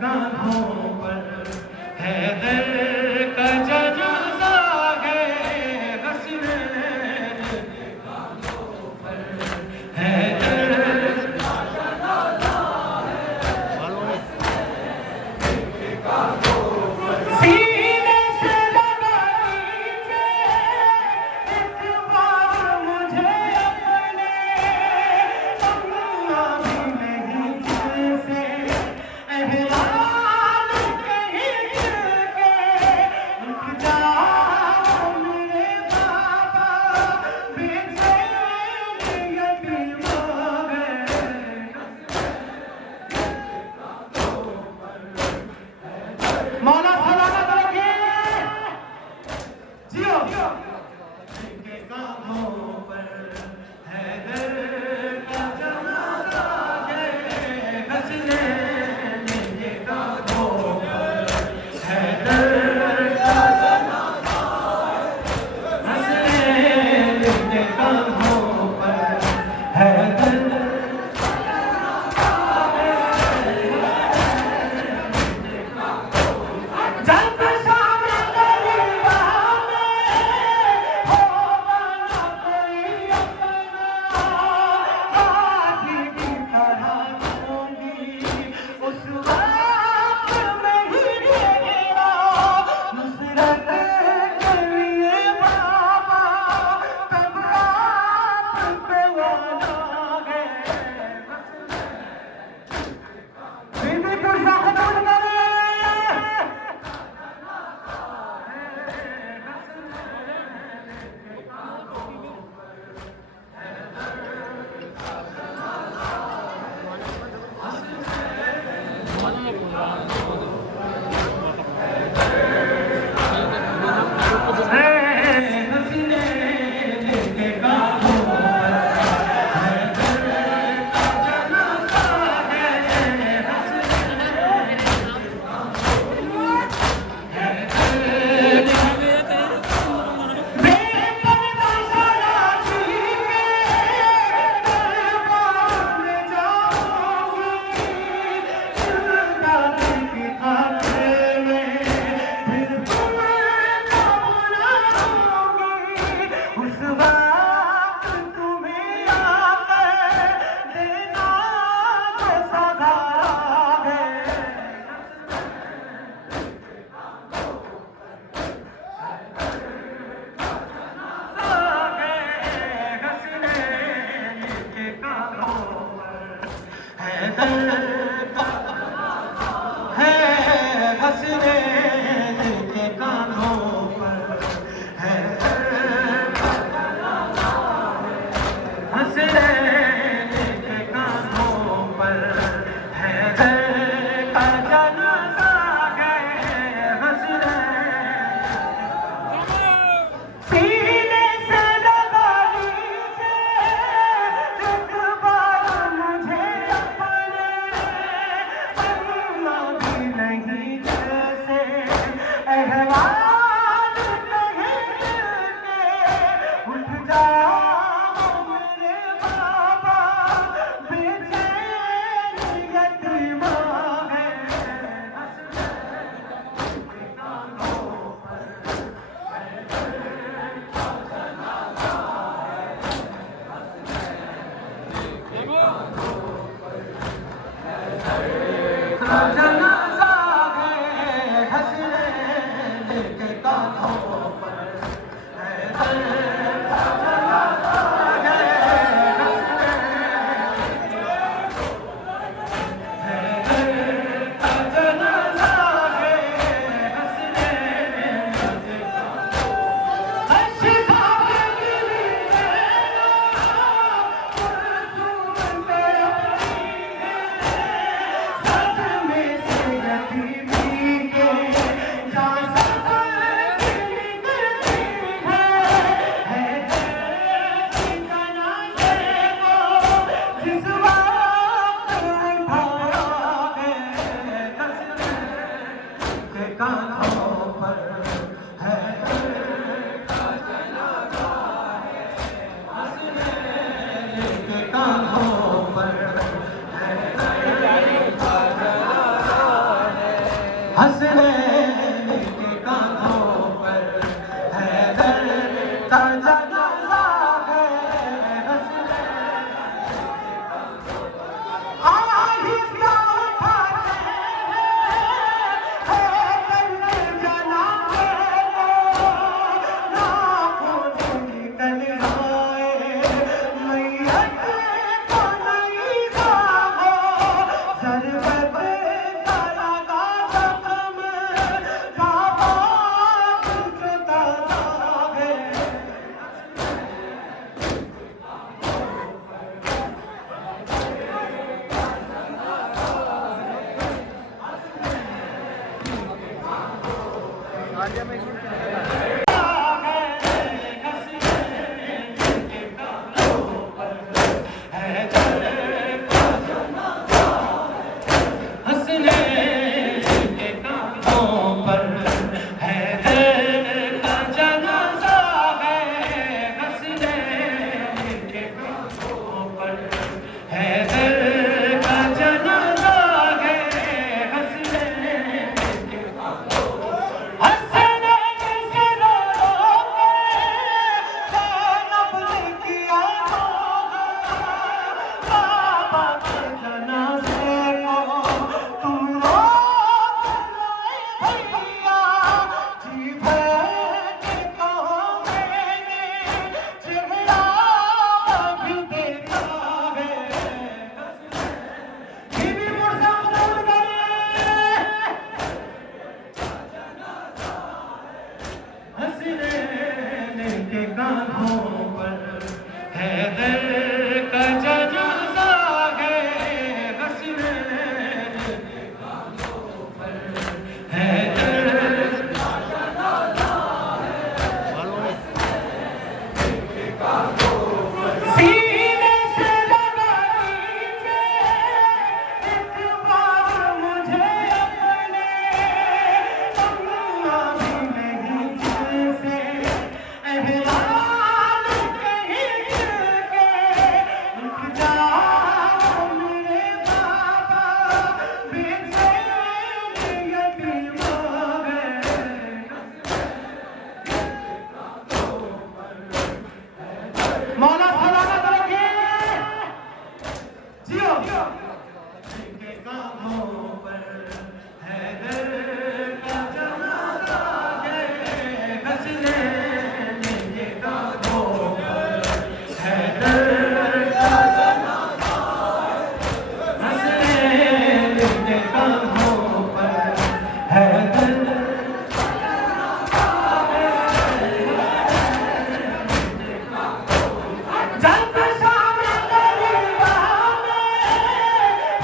कांधों पर हैदर का जनाजा है, हसनैन के कांधों पर हैदर का जनाजा है, हसनैन के कांधों पर। सीने से लगा लीजिए एक बार मुझे अपने, अपना भी नहीं जैसे एहराम कहीं के उठ जाओ मेरे बाबा, बेचैन यतीम हो गए। मौला सलामत रखे जियो के कांधों पर हैदर का जनाजा है, हसनैन के कांधों पर हैदर का जनाजा है, हसनैन के कांधों पर हैदर जब शाम गरीबा में होगा ना कोई अपना, हाथी की तरह होंगी उस वक्त में ही मेरा नुसरत के लिए बाबा, तब आप पे वाला है। बीबी पुरसा खत्म करे जनाजा है, हसनैन के कांधों पर हैदर का जनाजा है, हैदर का जनाजा है, हसनैन के कांधों। अशफा गिरी नैना कुलसूम पे अपनी सदमे से यतीमी के जहाँ सफर निकलती है, हैदर की जनाज़े को जिस वक्त उठाया है, हसनैन के कांधों पर हैदर का जनाजा है, हसनैन के कांधों पर हैदर का जनाजा है। हसनैन के कांधों पर हैदर का जनाजा है। हसनैन आहिस्ता उठाते हैं हैदर जनाजे को, नाखून निकल आए मैयत को नहीं जागो, ज़रबत का लगा ज़ख्म काबात के ताज़ा है। हसनैन के कांधों पर हैदर का जनाजा है। हसनैन के कांधों पर हैदर का जनाजा है। हसनैन के हसनैन से रो रो के ज़ैनब ने किया तौबा, बाबा के जनाज़े को तुम रोक लाए भैया, जी भर के कहो मैंने चेहरा भी देखा है। बीबी मुर्दा कबूल करे, हसनैन के कांधों पर हैदर का जनाजा है। हसनैन के कांधों पर हैदर का जनाजा है। सीने से लगा लीजिए एक बार मुझे अपने, अम्मा भी नहीं जैसे एहसान कहीं के उठ जाओ मेरे बाबा, बेचैन यतीम है। मौला सलामत रखे जियो। के कांधों पर हैदर का जनाजा है। हसनैन के कांधों पर हैदर का जनाजा है। हसनैन के कांधों पर हैदर जंग शामिल गरीबा में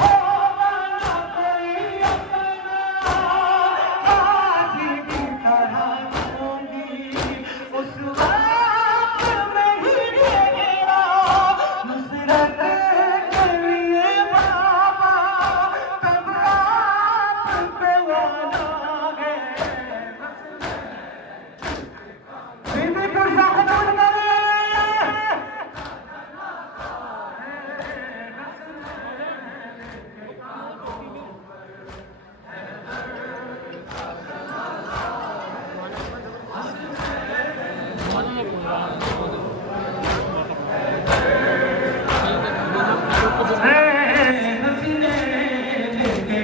होगा न कोई अपना, गाजी की तरह होंगी उस वक्त में ही मेरा नुसरत के लिए बाबा, तब रात पे वादा है। बीबी पुरसा कबूल करे, हसनैन के